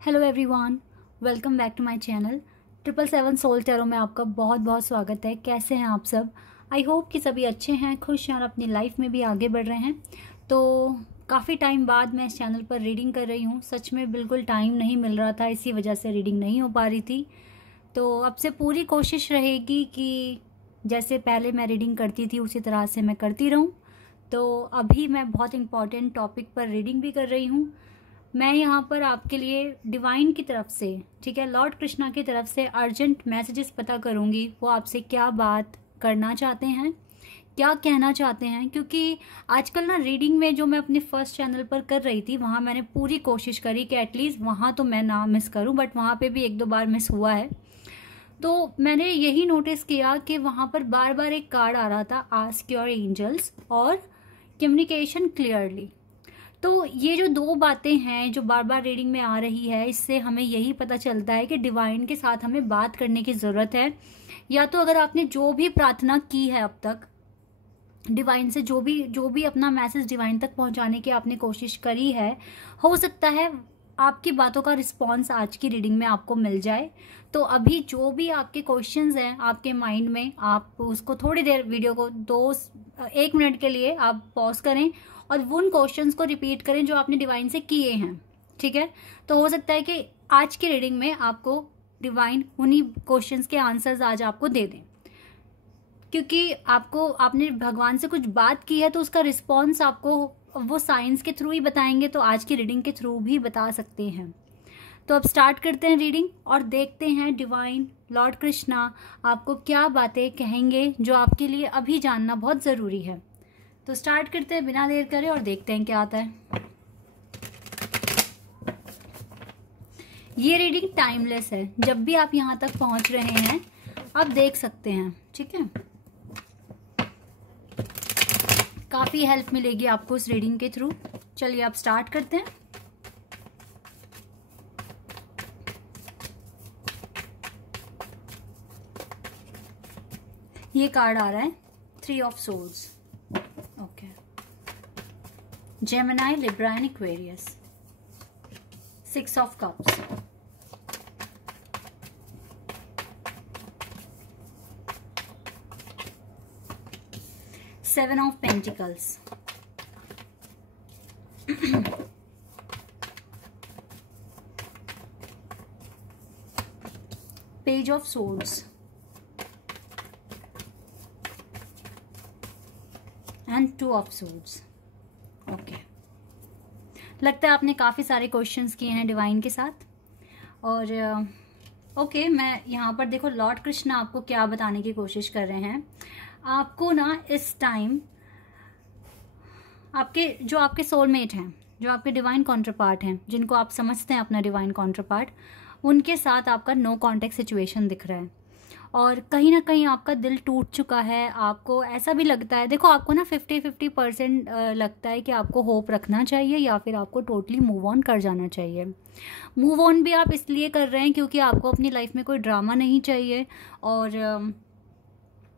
Hello everyone, welcome back to my channel 777 soul tarot में आपका बहुत बहुत स्वागत है। कैसे हैं आप सब? आई होप कि सभी अच्छे हैं, खुश हैं और अपनी लाइफ में भी आगे बढ़ रहे हैं। तो काफ़ी टाइम बाद मैं इस चैनल पर रीडिंग कर रही हूँ। सच में बिल्कुल टाइम नहीं मिल रहा था, इसी वजह से रीडिंग नहीं हो पा रही थी। तो अब से पूरी कोशिश रहेगी कि जैसे पहले मैं रीडिंग करती थी उसी तरह से मैं करती रहूँ। तो अभी मैं बहुत इम्पॉर्टेंट टॉपिक पर रीडिंग भी कर रही हूँ। मैं यहाँ पर आपके लिए डिवाइन की तरफ से, ठीक है, लॉर्ड कृष्णा की तरफ से अर्जेंट मैसेजेस पता करूँगी। वो आपसे क्या बात करना चाहते हैं, क्या कहना चाहते हैं। क्योंकि आजकल ना रीडिंग में जो मैं अपने फर्स्ट चैनल पर कर रही थी, वहाँ मैंने पूरी कोशिश करी कि एटलीस्ट वहाँ तो मैं ना मिस करूँ, बट वहाँ पे भी एक दो बार मिस हुआ है। तो मैंने यही नोटिस किया कि वहाँ पर बार बार एक कार्ड आ रहा था, आस्क योर एंजल्स और कम्युनिकेशन क्लियरली। तो ये जो दो बातें हैं जो बार बार रीडिंग में आ रही है, इससे हमें यही पता चलता है कि डिवाइन के साथ हमें बात करने की ज़रूरत है। या तो अगर आपने जो भी प्रार्थना की है अब तक डिवाइन से, जो भी अपना मैसेज डिवाइन तक पहुंचाने की आपने कोशिश करी है, हो सकता है आपकी बातों का रिस्पॉन्स आज की रीडिंग में आपको मिल जाए। तो अभी जो भी आपके क्वेश्चंस हैं आपके माइंड में, आप उसको थोड़ी देर वीडियो को 1 मिनट के लिए आप पॉज करें और उन क्वेश्चंस को रिपीट करें जो आपने डिवाइन से किए हैं, ठीक है। तो हो सकता है कि आज की रीडिंग में आपको डिवाइन उन्हीं क्वेश्चंस के आंसर्स आज आपको दे दें। क्योंकि आपने भगवान से कुछ बात की है तो उसका रिस्पॉन्स आपको वो साइंस के थ्रू ही बताएंगे, तो आज की रीडिंग के थ्रू भी बता सकते हैं। तो अब स्टार्ट करते हैं रीडिंग और देखते हैं डिवाइन लॉर्ड कृष्णा आपको क्या बातें कहेंगे जो आपके लिए अभी जानना बहुत ज़रूरी है। तो स्टार्ट करते हैं बिना देर करे और देखते हैं क्या आता है। ये रीडिंग टाइमलेस है, जब भी आप यहाँ तक पहुँच रहे हैं आप देख सकते हैं, ठीक है। काफ़ी हेल्प मिलेगी आपको इस रीडिंग के थ्रू। चलिए आप स्टार्ट करते हैं। ये कार्ड आ रहा है 3 of souls, okay. Gemini, Libra and Aquarius. 6 of cups, 7 of pentacles, page of swords and 2 of swords, okay. लगता है आपने काफ़ी सारे क्वेश्चंस किए हैं डिवाइन के साथ। और ओके, मैं यहाँ पर देखो लॉर्ड कृष्णा आपको क्या बताने की कोशिश कर रहे हैं। आपको ना इस टाइम जो आपके सोलमेट हैं, जो आपके डिवाइन कॉन्ट्रपार्ट हैं, जिनको आप समझते हैं अपना डिवाइन कॉन्ट्रपार्ट, उनके साथ आपका नो कॉन्टेक्ट सिचुएशन दिख रहा है। और कहीं ना कहीं आपका दिल टूट चुका है। आपको ऐसा भी लगता है, देखो आपको ना 50-50% लगता है कि आपको होप रखना चाहिए या फिर आपको टोटली मूव ऑन कर जाना चाहिए। मूव ऑन भी आप इसलिए कर रहे हैं क्योंकि आपको अपनी लाइफ में कोई ड्रामा नहीं चाहिए, और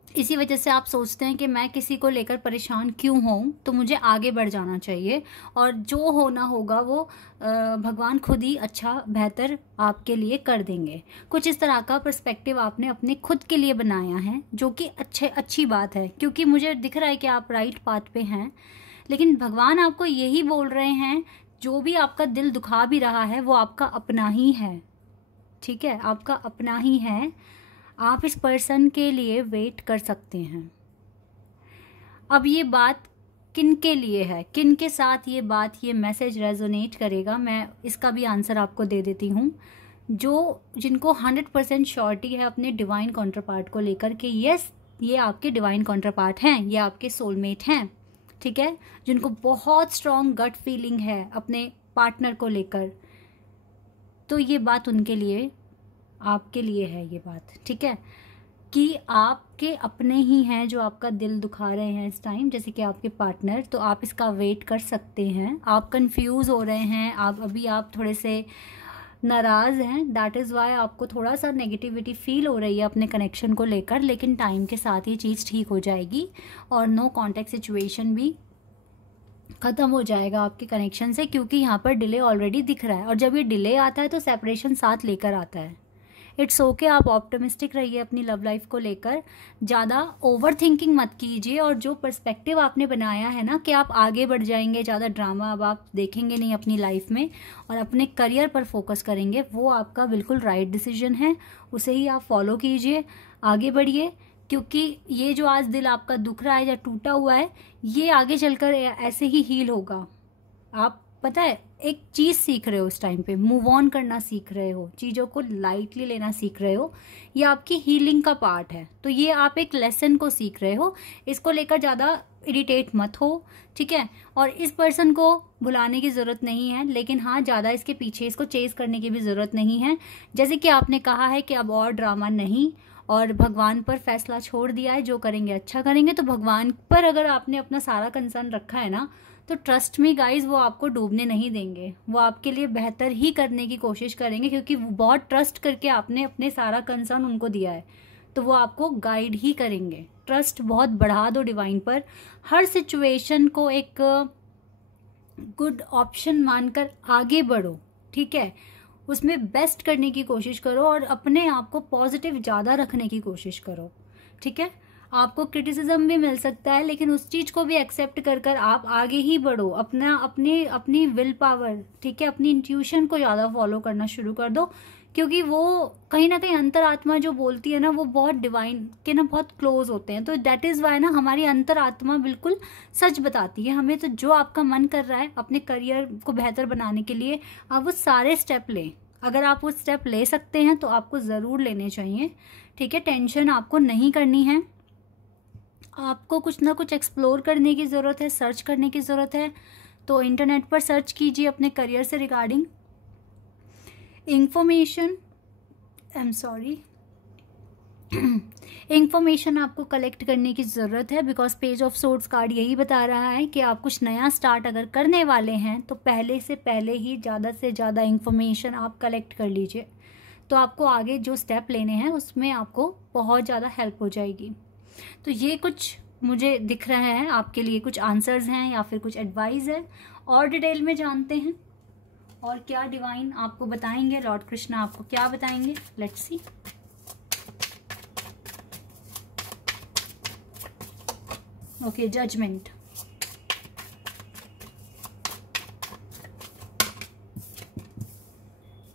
इसी वजह से आप सोचते हैं कि मैं किसी को लेकर परेशान क्यों हूँ, तो मुझे आगे बढ़ जाना चाहिए और जो होना होगा वो भगवान खुद ही अच्छा बेहतर आपके लिए कर देंगे। कुछ इस तरह का पर्सपेक्टिव आपने अपने खुद के लिए बनाया है, जो कि अच्छी बात है, क्योंकि मुझे दिख रहा है कि आप राइट पाथ पे हैं। लेकिन भगवान आपको यही बोल रहे हैं, जो भी आपका दिल दुखा भी रहा है वो आपका अपना ही है, ठीक है, आपका अपना ही है। आप इस पर्सन के लिए वेट कर सकते हैं। अब ये बात किन के लिए है, किन के साथ ये बात, ये मैसेज रेजोनेट करेगा, मैं इसका भी आंसर आपको दे देती हूँ। जिनको 100% श्योरिटी है अपने डिवाइन कॉन्ट्रपार्ट को लेकर कि यस, ये आपके डिवाइन कॉन्ट्रपार्ट हैं, ये आपके सोलमेट हैं, ठीक है। जिनको बहुत स्ट्रॉन्ग गट फीलिंग है अपने पार्टनर को लेकर, तो ये बात उनके लिए, आपके लिए है ये बात, ठीक है। कि आपके अपने ही हैं जो आपका दिल दुखा रहे हैं इस टाइम, जैसे कि आपके पार्टनर। तो आप इसका वेट कर सकते हैं। आप कंफ्यूज हो रहे हैं, आप थोड़े से नाराज़ हैं, दैट इज़ वाई आपको थोड़ा सा नेगेटिविटी फील हो रही है अपने कनेक्शन को लेकर। लेकिन टाइम के साथ ये चीज़ ठीक हो जाएगी और नो कॉन्टैक्ट सिचुएशन भी ख़त्म हो जाएगा आपके कनेक्शन से, क्योंकि यहाँ पर डिले ऑलरेडी दिख रहा है। और जब ये डिले आता है तो सेपरेशन साथ लेकर आता है। इट्स ओके, आप ऑप्टिमिस्टिक रहिए अपनी लव लाइफ को लेकर, ज़्यादा ओवर थिंकिंग मत कीजिए। और जो पर्सपेक्टिव आपने बनाया है ना कि आप आगे बढ़ जाएंगे, ज़्यादा ड्रामा अब आप देखेंगे नहीं अपनी लाइफ में और अपने करियर पर फोकस करेंगे, वो आपका बिल्कुल राइट डिसीजन है। उसे ही आप फॉलो कीजिए, आगे बढ़िए। क्योंकि ये जो आज दिल आपका दुख रहा है या टूटा हुआ है, ये आगे चलकर ऐसे ही हील होगा। आप पता है एक चीज़ सीख रहे हो इस टाइम पे, मूव ऑन करना सीख रहे हो, चीज़ों को लाइटली लेना सीख रहे हो, ये आपकी हीलिंग का पार्ट है। तो ये आप एक लेसन को सीख रहे हो, इसको लेकर ज़्यादा इरिटेट मत हो, ठीक है। और इस पर्सन को भुलाने की ज़रूरत नहीं है, लेकिन हाँ ज़्यादा इसके पीछे इसको चेस करने की भी ज़रूरत नहीं है। जैसे कि आपने कहा है कि अब और ड्रामा नहीं, और भगवान पर फैसला छोड़ दिया है, जो करेंगे अच्छा करेंगे। तो भगवान पर अगर आपने अपना सारा कंसर्न रखा है ना, तो ट्रस्ट मी गाइज, वो आपको डूबने नहीं देंगे, वो आपके लिए बेहतर ही करने की कोशिश करेंगे, क्योंकि वो बहुत ट्रस्ट करके आपने अपने सारा कंसर्न उनको दिया है, तो वो आपको गाइड ही करेंगे। ट्रस्ट बहुत बढ़ा दो डिवाइन पर, हर सिचुएशन को एक गुड ऑप्शन मानकर आगे बढ़ो, ठीक है। उसमें बेस्ट करने की कोशिश करो और अपने आप को पॉजिटिव ज़्यादा रखने की कोशिश करो, ठीक है। आपको क्रिटिसिज्म भी मिल सकता है, लेकिन उस चीज़ को भी एक्सेप्ट कर कर आप आगे ही बढ़ो। अपनी विल पावर, ठीक है, अपनी इंट्यूशन को ज़्यादा फॉलो करना शुरू कर दो, क्योंकि वो कहीं ना कहीं अंतरात्मा जो बोलती है ना, वो बहुत डिवाइन के ना बहुत क्लोज होते हैं। तो दैट इज़ वाई ना हमारी अंतरात्मा बिल्कुल सच बताती है हमें। तो जो आपका मन कर रहा है अपने करियर को बेहतर बनाने के लिए, आप वो सारे स्टेप लें। अगर आप वो स्टेप ले सकते हैं तो आपको ज़रूर लेने चाहिए, ठीक है। टेंशन आपको नहीं करनी है, आपको कुछ ना कुछ एक्सप्लोर करने की ज़रूरत है, सर्च करने की ज़रूरत है। तो इंटरनेट पर सर्च कीजिए अपने करियर से रिगार्डिंग इंफॉर्मेशन, इंफॉर्मेशन आपको कलेक्ट करने की ज़रूरत है। Because page of swords card यही बता रहा है कि आप कुछ नया स्टार्ट अगर करने वाले हैं तो पहले से पहले ही ज़्यादा से ज़्यादा इंफॉर्मेशन आप कलेक्ट कर लीजिए, तो आपको आगे जो स्टेप लेने हैं उसमें आपको बहुत ज़्यादा हेल्प हो जाएगी। तो ये कुछ मुझे दिख रहा है आपके लिए कुछ आंसर्स हैं या फिर कुछ एडवाइस है। और डिटेल में जानते हैं और क्या डिवाइन आपको बताएंगे, लॉर्ड कृष्णा आपको क्या बताएंगे, let's see. Okay, judgement,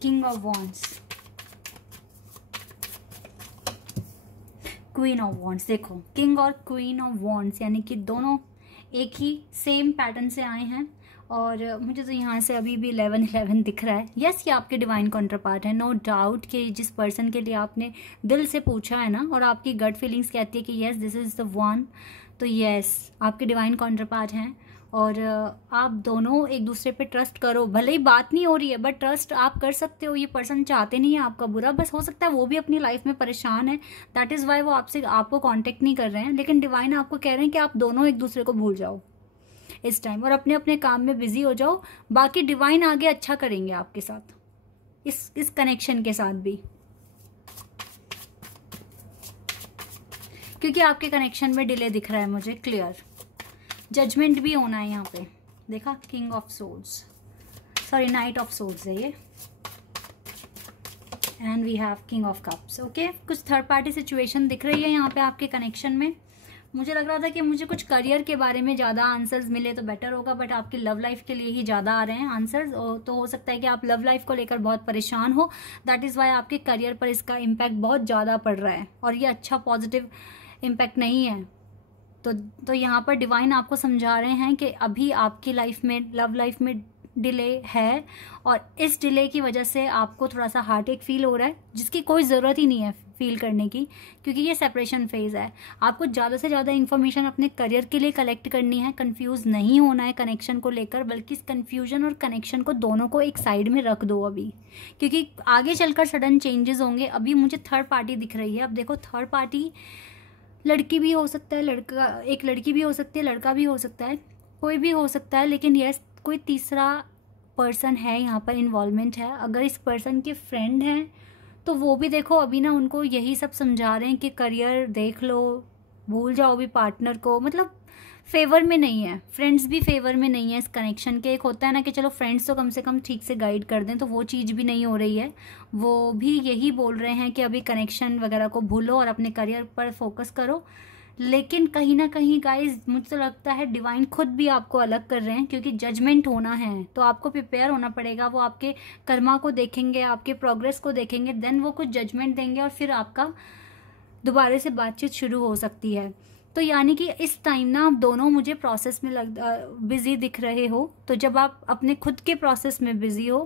king of wands, queen of wands. देखो किंग और क्वीन ऑफ वॉन्ड्स यानी कि दोनों एक ही सेम पैटर्न से आए हैं। और मुझे तो यहाँ से अभी भी 11-11 दिख रहा है। यस, ये आपके डिवाइन काउंटर पार्ट है, नो डाउट कि जिस पर्सन के लिए आपने दिल से पूछा है ना, और आपकी गट फीलिंग्स कहती है कि yes this is the one, तो यस आपके डिवाइन काउंटर पार्ट हैं। और आप दोनों एक दूसरे पे ट्रस्ट करो, भले ही बात नहीं हो रही है बट ट्रस्ट आप कर सकते हो। ये पर्सन चाहते नहीं है आपका बुरा, बस हो सकता है वो भी अपनी लाइफ में परेशान है, दैट इज़ वाई वो आपको कांटेक्ट नहीं कर रहे हैं। लेकिन डिवाइन आपको कह रहे हैं कि आप दोनों एक दूसरे को भूल जाओ इस टाइम और अपने अपने काम में बिजी हो जाओ। बाकी डिवाइन आगे अच्छा करेंगे आपके साथ, इस कनेक्शन के साथ भी, क्योंकि आपके कनेक्शन में डिले दिख रहा है मुझे क्लियर। जजमेंट भी होना है यहाँ पे, देखा, king of swords, sorry knight of swords है ये, and we have king of cups. Okay, कुछ थर्ड पार्टी सिचुएशन दिख रही है यहाँ पे आपके कनेक्शन में। मुझे लग रहा था कि मुझे कुछ करियर के बारे में ज़्यादा आंसर्स मिले तो बेटर होगा, बट आपकी लव लाइफ के लिए ही ज़्यादा आ रहे हैं आंसर्स। तो हो सकता है कि आप लव लाइफ को लेकर बहुत परेशान हो, दैट इज़ वाई आपके करियर पर इसका इम्पैक्ट बहुत ज़्यादा पड़ रहा है और ये अच्छा पॉजिटिव इम्पैक्ट नहीं है। तो यहाँ पर डिवाइन आपको समझा रहे हैं कि अभी आपकी लाइफ में, लव लाइफ में डिले है और इस डिले की वजह से आपको थोड़ा सा हार्ट एक फील हो रहा है, जिसकी कोई ज़रूरत ही नहीं है फील करने की, क्योंकि ये सेपरेशन फेज़ है। आपको ज़्यादा से ज़्यादा इन्फॉर्मेशन अपने करियर के लिए कलेक्ट करनी है, कंफ्यूज नहीं होना है कनेक्शन को लेकर, बल्कि इस कन्फ्यूजन और कनेक्शन को दोनों को एक साइड में रख दो अभी, क्योंकि आगे चलकर सडन चेंजेस होंगे। अभी मुझे थर्ड पार्टी दिख रही है। अब देखो थर्ड पार्टी लड़की भी हो सकता है, एक लड़की भी हो सकती है, लड़का भी हो सकता है, कोई भी हो सकता है, लेकिन यस कोई तीसरा पर्सन है यहाँ पर, इन्वॉल्वमेंट है। अगर इस पर्सन के फ्रेंड हैं तो वो भी देखो अभी ना उनको यही सब समझा रहे हैं कि करियर देख लो, भूल जाओ भी पार्टनर को। मतलब फेवर में नहीं है, फ्रेंड्स भी फेवर में नहीं है इस कनेक्शन के। एक होता है ना कि चलो फ्रेंड्स तो कम से कम ठीक से गाइड कर दें, तो वो चीज़ भी नहीं हो रही है। वो भी यही बोल रहे हैं कि अभी कनेक्शन वगैरह को भूलो और अपने करियर पर फोकस करो। लेकिन कहीं ना कहीं गाइज मुझे तो लगता है डिवाइन खुद भी आपको अलग कर रहे हैं, क्योंकि जजमेंट होना है तो आपको प्रिपेयर होना पड़ेगा। वो आपके कर्मा को देखेंगे, आपके प्रोग्रेस को देखेंगे, देन वो कुछ जजमेंट देंगे और फिर आपका दोबारा से बातचीत शुरू हो सकती है। तो यानी कि इस टाइम ना आप दोनों मुझे प्रोसेस में बिजी दिख रहे हो। तो जब आप अपने खुद के प्रोसेस में बिजी हो,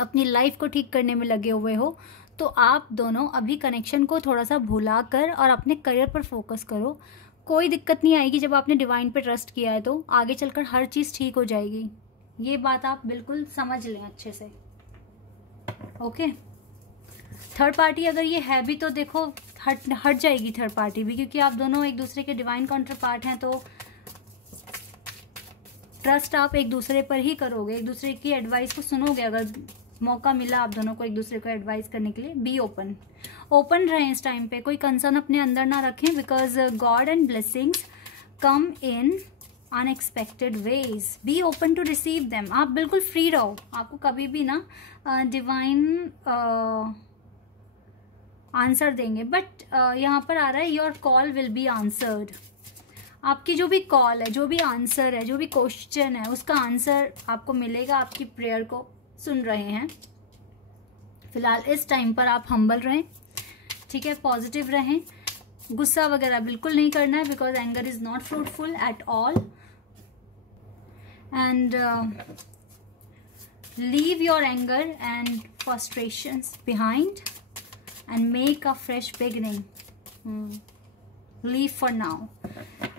अपनी लाइफ को ठीक करने में लगे हुए हो, तो आप दोनों अभी कनेक्शन को थोड़ा सा भुला कर और अपने करियर पर फोकस करो। कोई दिक्कत नहीं आएगी जब आपने डिवाइन पे ट्रस्ट किया है, तो आगे चलकर हर चीज़ ठीक हो जाएगी। ये बात आप बिल्कुल समझ लें अच्छे से। ओके, थर्ड पार्टी अगर ये है भी तो देखो हट जाएगी थर्ड पार्टी भी, क्योंकि आप दोनों एक दूसरे के डिवाइन काउंटर पार्ट हैं। तो ट्रस्ट आप एक दूसरे पर ही करोगे, एक दूसरे की एडवाइस को सुनोगे। अगर मौका मिला आप दोनों को एक दूसरे को एडवाइस करने के लिए, बी ओपन, ओपन रहें इस टाइम पे। कोई कंसर्न अपने अंदर ना रखें, because God and blessings come in unexpected ways. Be open to receive them. आप बिल्कुल फ्री रहो, आपको कभी भी ना डिवाइन आंसर देंगे। बट यहाँ पर आ रहा है your call will be answered. आपकी जो भी कॉल है, जो भी आंसर है, जो भी क्वेश्चन है, उसका आंसर आपको मिलेगा। आपकी प्रेयर को सुन रहे हैं। फिलहाल इस टाइम पर आप हम्बल रहें, ठीक है, पॉजिटिव रहें। गुस्सा वगैरह बिल्कुल नहीं करना है, because anger is not fruitful at all. And leave your anger and frustrations behind and make a fresh beginning. Leave for now.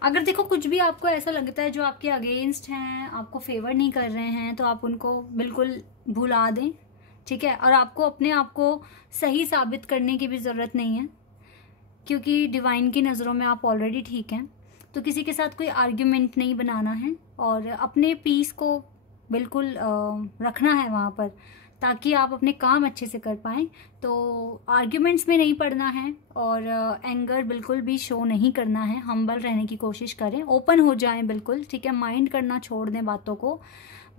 अगर देखो कुछ भी आपको ऐसा लगता है जो आपके अगेंस्ट हैं, आपको फेवर नहीं कर रहे हैं, तो आप उनको बिल्कुल भुला दें, ठीक है। और आपको अपने आप को सही साबित करने की भी ज़रूरत नहीं है, क्योंकि डिवाइन की नज़रों में आप ऑलरेडी ठीक हैं। तो किसी के साथ कोई आर्ग्यूमेंट नहीं बनाना है और अपने पीस को बिल्कुल रखना है वहाँ पर, ताकि आप अपने काम अच्छे से कर पाएँ। तो आर्ग्यूमेंट्स में नहीं पड़ना है और एंगर बिल्कुल भी शो नहीं करना है। हम्बल रहने की कोशिश करें, ओपन हो जाएं बिल्कुल, ठीक है। माइंड करना छोड़ दें बातों को।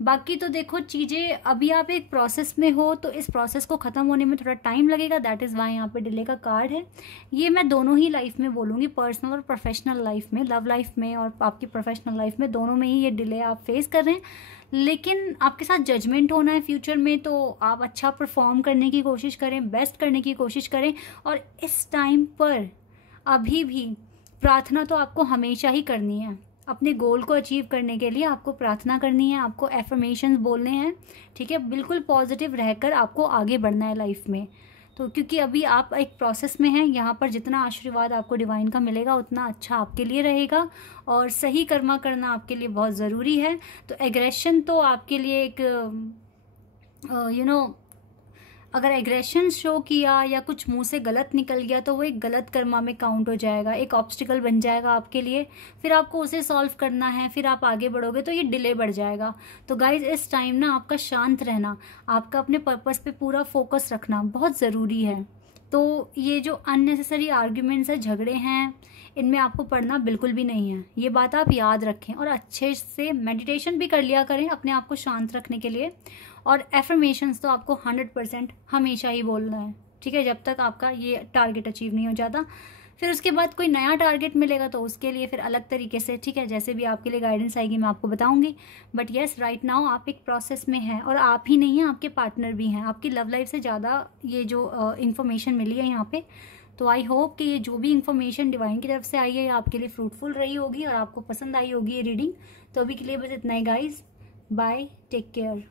बाकी तो देखो चीज़ें, अभी आप एक प्रोसेस में हो, तो इस प्रोसेस को ख़त्म होने में थोड़ा टाइम लगेगा। दैट इज़ वाई यहाँ पे डिले का कार्ड है। ये मैं दोनों ही लाइफ में बोलूँगी, पर्सनल और प्रोफेशनल लाइफ में, लव लाइफ में और आपकी प्रोफेशनल लाइफ में, दोनों में ही ये डिले आप फेस कर रहे हैं। लेकिन आपके साथ जजमेंट होना है फ्यूचर में, तो आप अच्छा परफॉर्म करने की कोशिश करें, बेस्ट करने की कोशिश करें। और इस टाइम पर अभी भी प्रार्थना तो आपको हमेशा ही करनी है। अपने गोल को अचीव करने के लिए आपको प्रार्थना करनी है, आपको एफर्मेशंस बोलने हैं, ठीक है। बिल्कुल पॉजिटिव रहकर आपको आगे बढ़ना है लाइफ में। तो क्योंकि अभी आप एक प्रोसेस में हैं, यहाँ पर जितना आशीर्वाद आपको डिवाइन का मिलेगा उतना अच्छा आपके लिए रहेगा। और सही कर्मा करना आपके लिए बहुत ज़रूरी है। तो एग्रेशन तो आपके लिए एक अगर एग्रेशन शो किया या कुछ मुंह से गलत निकल गया, तो वो एक गलत कर्मा में काउंट हो जाएगा, एक ऑब्स्टिकल बन जाएगा आपके लिए। फिर आपको उसे सॉल्व करना है, फिर आप आगे बढ़ोगे तो ये डिले बढ़ जाएगा। तो गाइज इस टाइम ना आपका शांत रहना, आपका अपने पर्पस पे पूरा फोकस रखना बहुत ज़रूरी है। तो ये जो अननेसेसरी आर्ग्यूमेंट्स है, झगड़े हैं, इनमें आपको पढ़ना बिल्कुल भी नहीं है। ये बात आप याद रखें और अच्छे से मेडिटेशन भी कर लिया करें अपने आप को शांत रखने के लिए। और एफर्मेशंस तो आपको 100% हमेशा ही बोलना है, ठीक है, जब तक आपका ये टारगेट अचीव नहीं हो जाता। फिर उसके बाद कोई नया टारगेट मिलेगा तो उसके लिए फिर अलग तरीके से, ठीक है, जैसे भी आपके लिए गाइडेंस आएगी मैं आपको बताऊंगी। बट येस, राइट नाउ आप एक प्रोसेस में हैं, और आप ही नहीं हैं, आपके पार्टनर भी हैं। आपकी लव लाइफ से ज़्यादा ये जो इन्फॉर्मेशन मिली है यहाँ पे, तो आई होप कि ये जो भी इन्फॉर्मेशन डिवाइन की तरफ से आई है आपके लिए फ्रूटफुल रही होगी और आपको पसंद आई होगी ये रीडिंग। तो अभी के लिए बस इतना ही गाइज, बाय, टेक केयर।